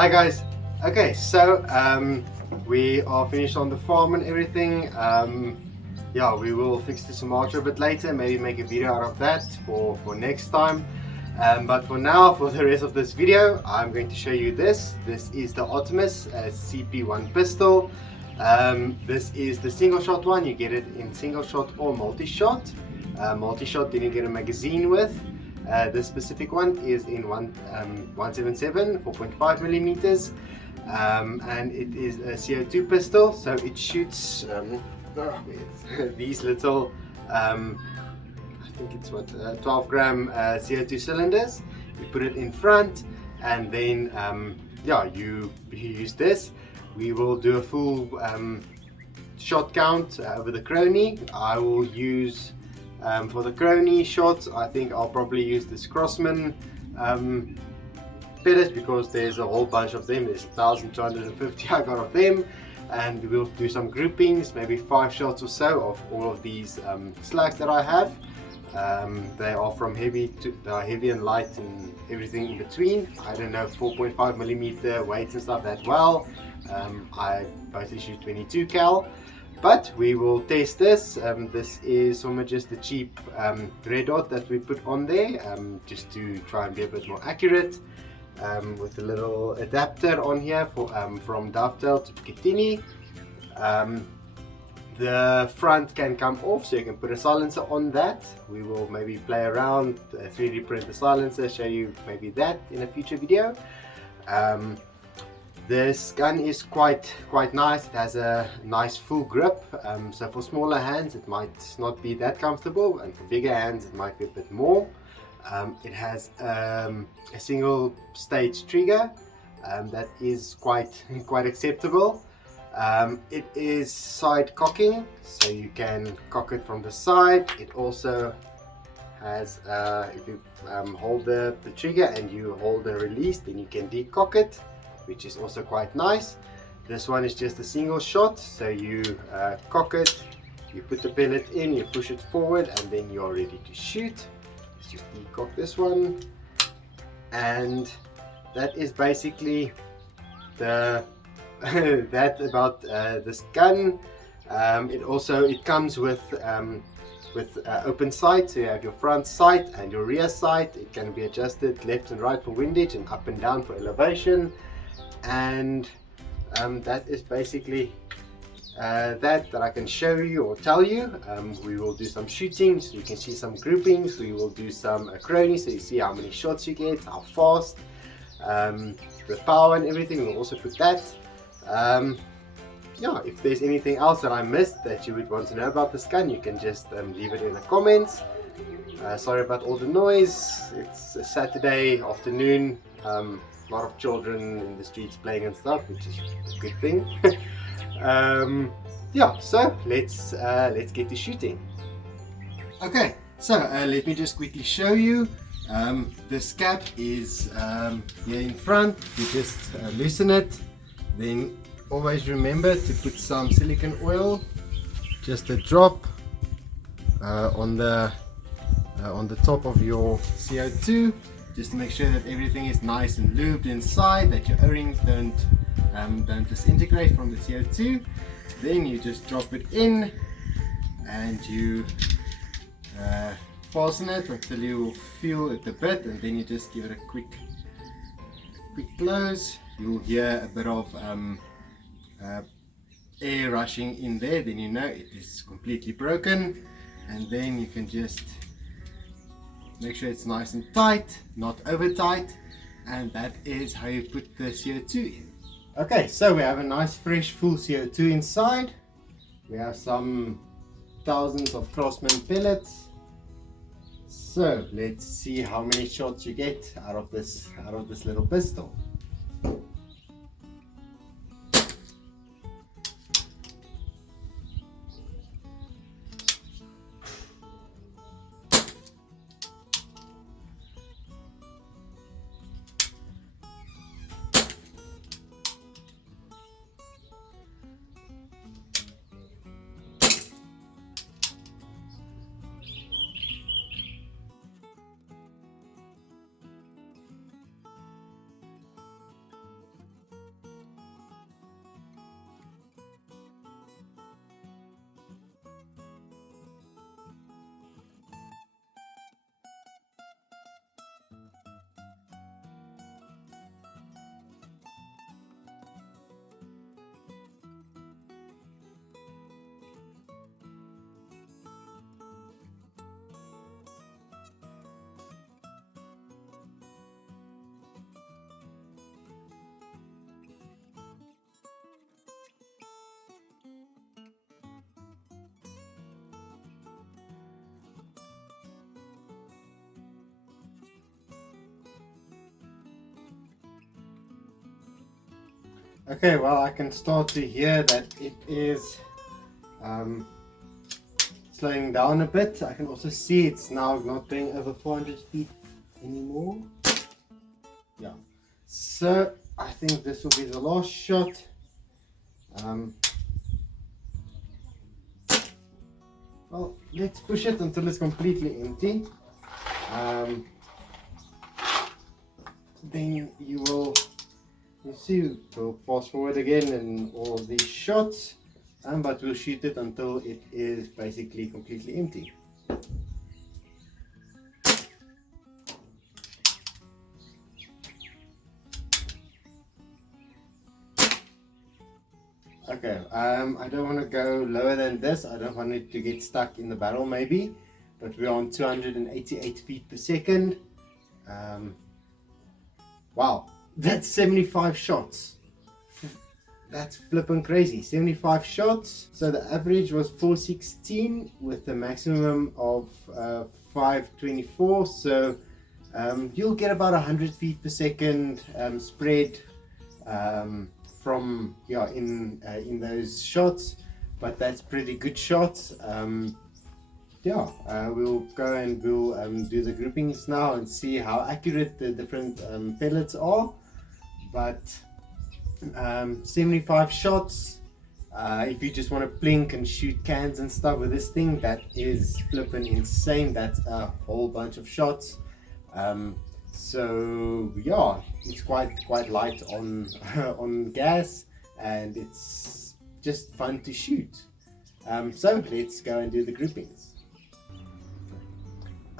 Hi guys. Okay, so we are finished on the farm and everything. Yeah, we will fix this motor a bit later, maybe make a video out of that for next time. But for now, for the rest of this video, I'm going to show you this. This is the Optimus CP1 Pistol. This is the single shot one. You get it in single shot or multi-shot. Multi-shot, then you get a magazine with. This specific one is in 177 4.5 millimeters, and it is a CO2 pistol, so it shoots these little I think it's what 12 gram CO2 cylinders. You put it in front, and then yeah, you use this. We will do a full shot count over the crony. I will use for the crony shots, I think I'll probably use this Crossman pellets, because there's a whole bunch of them. There's 1,250 I got of them, and we'll do some groupings, maybe 5 shots or so of all of these slugs that I have. They are from heavy to heavy and light and everything in between. I don't know 4.5 millimeter weights and stuff that well. I mostly shoot 22 cal. But we will test this. This is some of just the cheap red dot that we put on there, just to try and be a bit more accurate, with a little adapter on here for, from dovetail to Picatinny. The front can come off, so you can put a silencer on that. We will maybe play around, 3D print the silencer, show you maybe that in a future video. This gun is quite nice. It has a nice full grip, so for smaller hands it might not be that comfortable, and for bigger hands it might be a bit more. It has a single stage trigger that is quite acceptable. It is side cocking, so you can cock it from the side. It also has, if you hold the trigger and you hold the release, then you can decock it, which is also quite nice. This one is just a single shot, so you cock it, you put the pellet in, you push it forward, and then you're ready to shoot. Let's just decock this one, and that is basically the that about this gun. It comes with open sight, so you have your front sight and your rear sight. It can be adjusted left and right for windage and up and down for elevation. And that is basically that I can show you or tell you. We will do some shooting, so you can see some groupings. We will do some crony, so you see how many shots you get, how fast, the power and everything. We'll also put that. Yeah, if there's anything else that I missed that you would want to know about this gun, you can just leave it in the comments. Sorry about all the noise. It's a Saturday afternoon. A lot of children in the streets playing and stuff, which is a good thing. Yeah, so let's get to shooting. Okay, so let me just quickly show you. This cap is here in front. You just loosen it, then always remember to put some silicone oil, just a drop on the top of your CO2, just to make sure that everything is nice and lubed inside, that your O-rings don't disintegrate from the CO2. Then you just drop it in, and you fasten it until you feel it a bit, and then you just give it a quick close. You'll hear a bit of air rushing in there, then you know it is completely broken. And then you can just make sure it's nice and tight, not over tight, and that is how you put the CO2 in. Okay, so we have a nice fresh full CO2 inside. We have some thousands of Crossman pellets. So let's see how many shots you get out of this little pistol. Okay, well, I can start to hear that it is slowing down a bit. I can also see it's now not going over 400 feet anymore. Yeah, so I think this will be the last shot. Well, let's push it until it's completely empty. Then you'll see, we'll fast forward again in all these shots, but we'll shoot it until it is basically completely empty. Okay, I don't want to go lower than this. I don't want it to get stuck in the barrel maybe, but we're on 288 feet per second. Wow, that's 75 shots. That's flipping crazy. 75 shots. So the average was 416 with a maximum of 524. So you'll get about 100 feet per second spread from in those shots, but that's pretty good shots. We'll go and we'll do the groupings now and see how accurate the different pellets are. But 75 shots, if you just want to blink and shoot cans and stuff with this thing, that is flipping insane. That's a whole bunch of shots. So yeah, it's quite light on on gas, and it's just fun to shoot. So let's go and do the groupings.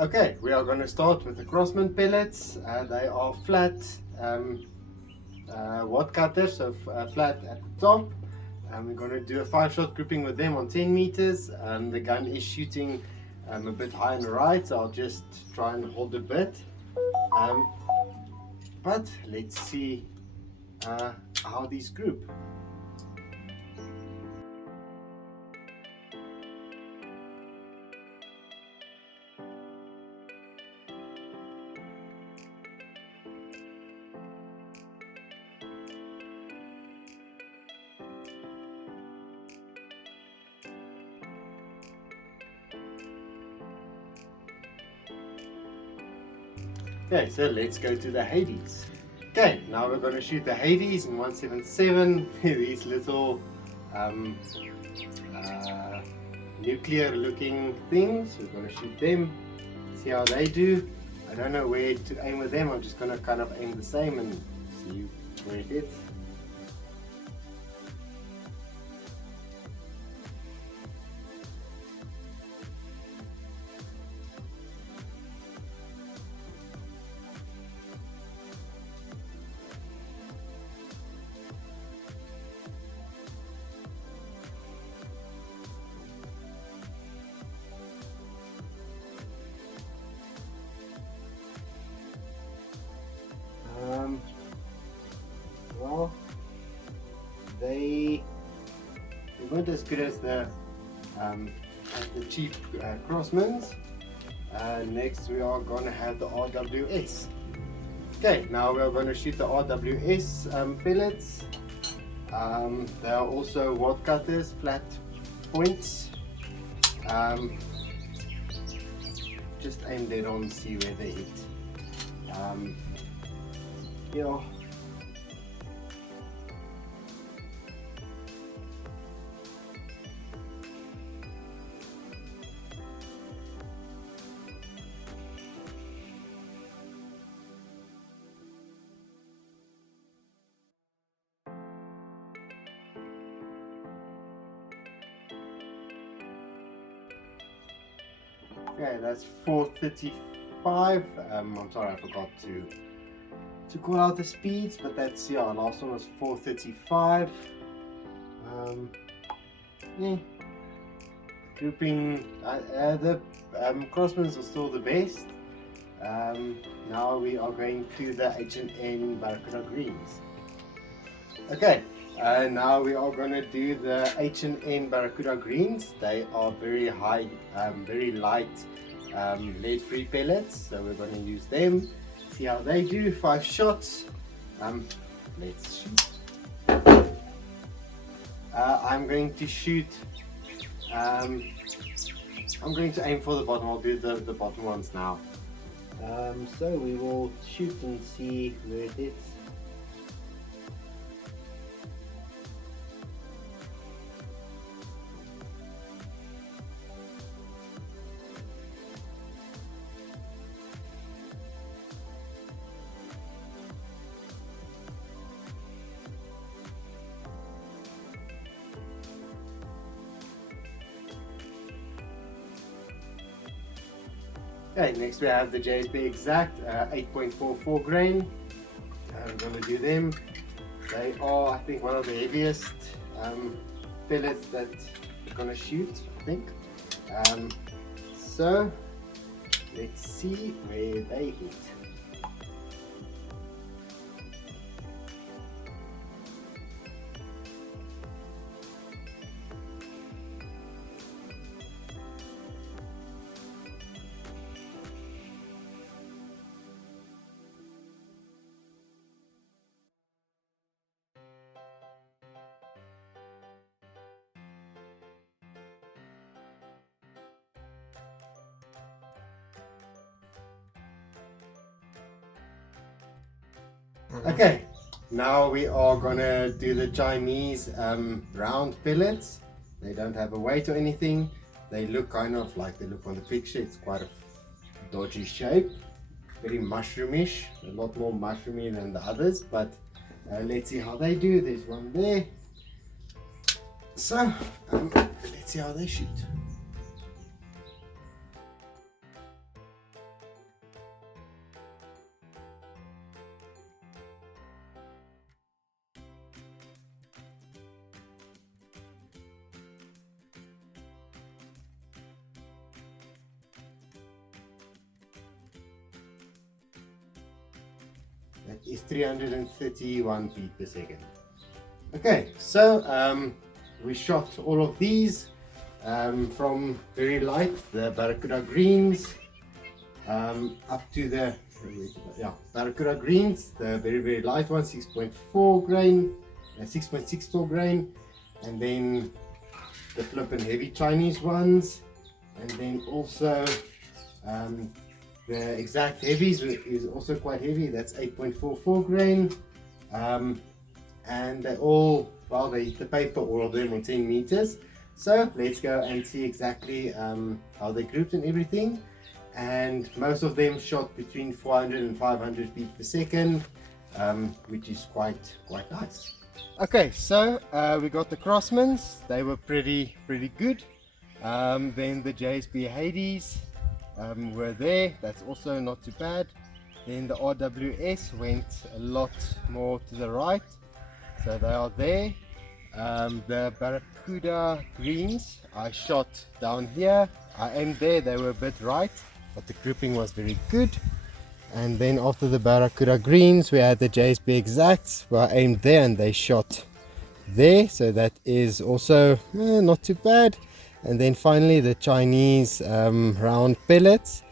Okay, we are going to start with the Crossman pellets. They are flat wad cutters, so flat at the top. We're going to do a 5-shot grouping with them on 10 meters. The gun is shooting a bit high on the right, so I'll just try and hold a bit. But let's see how these group. Okay, so let's go to the Hades. Okay, now we're going to shoot the Hades in 177. These little nuclear looking things. We're going to shoot them, see how they do. I don't know where to aim with them. I'm just going to kind of aim the same and see where it hits. Well, they weren't as good as the cheap Crossmans. Next we are going to have the RWS. Okay, now we are going to shoot the RWS pellets. They are also wad cutters, flat points. Just aim dead on, see where they hit. Yeah. Okay, that's 435. I'm sorry, I forgot to call out the speeds, but that's, yeah, last one was 435. Yeah. Grouping, the Crossmans are still the best. Now we are going to the H&N Barracuda Greens. Okay, now we are going to do the H&N Barracuda Greens. They are very high, very light lead-free pellets, so we're going to use them. See how they do. 5 shots. Let's shoot. I'm going to shoot, I'm going to aim for the bottom. I'll do the bottom ones now. So we will shoot and see where it hits. Okay, next we have the JSB Exact 8.44 grain. I'm going to do them. They are, I think, one of the heaviest pellets that we're going to shoot, I think. So let's see where they hit. Okay, now we are gonna do the Chinese round pellets. They don't have a weight or anything. They look kind of like they look on the picture. It's quite a dodgy shape, very mushroomish, a lot more mushroomy than the others, but let's see how they do. There's one there. So let's see how they shoot. That is 331 feet per second. Okay, so we shot all of these from very light, the Barracuda greens, up to the Barracuda greens, the very light one, 6.4 grain, 6.64 grain, and then the flippin' heavy Chinese ones, and then also the Exact heavies is also quite heavy. That's 8.44 grain, and they all, well, they hit the paper, all of them on 10 meters. So let's go and see exactly how they grouped and everything. And most of them shot between 400 and 500 feet per second, which is quite nice. Okay, so we got the Crossmans. They were pretty good. Then the JSB Hades were there. That's also not too bad. Then the RWS went a lot more to the right, so they are there. The Barracuda greens I shot down here. I aimed there, they were a bit right, but the grouping was very good. And then after the Barracuda greens we had the JSB Exacts, where I aimed there and they shot there, so that is also not too bad. And then finally the Chinese round pellets.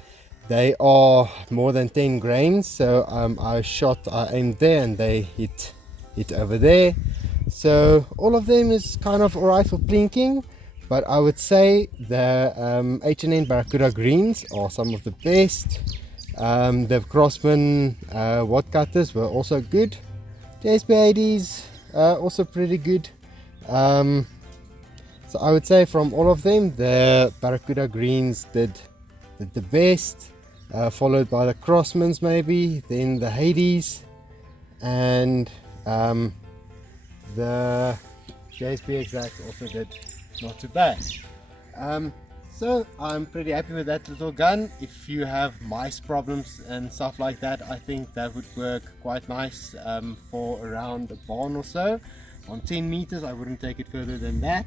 They are more than 10 grains, so I aimed there and they hit over there. So all of them is kind of alright for plinking, but I would say the H&N Barracuda greens are some of the best. The Crossman wad cutters were also good. JSB 80s also pretty good. So I would say from all of them, the Barracuda greens did the best, followed by the Crossmans maybe, then the Hades, and the JSB Exact also did not too bad. So I'm pretty happy with that little gun. If you have mice problems and stuff like that, I think that would work quite nice for around a barn or so. On 10 meters I wouldn't take it further than that,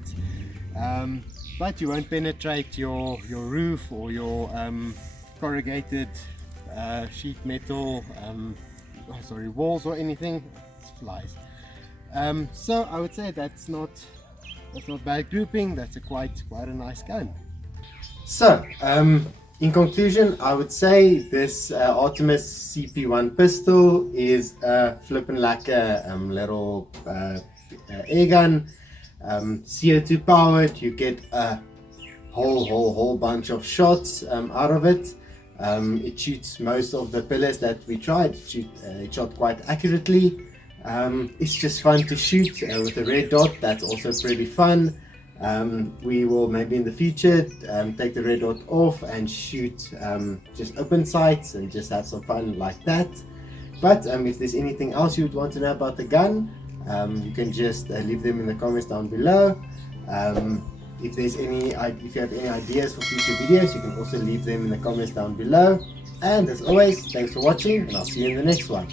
but you won't penetrate your roof or your corrugated sheet metal walls or anything. It's flies. So I would say that's not bad grouping. That's quite a nice gun. So in conclusion, I would say this Artimis CP1 pistol is a flippin' lacquer little air gun. CO2 powered. You get a whole bunch of shots out of it. It shoots most of the pellets that we tried. It shot quite accurately. It's just fun to shoot with a red dot. That's also pretty fun. We will maybe in the future take the red dot off and shoot just open sights and just have some fun like that. But if there's anything else you would want to know about the gun, you can just leave them in the comments down below. If you have any ideas for future videos, you can also leave them in the comments down below. And as always, thanks for watching, and I'll see you in the next one.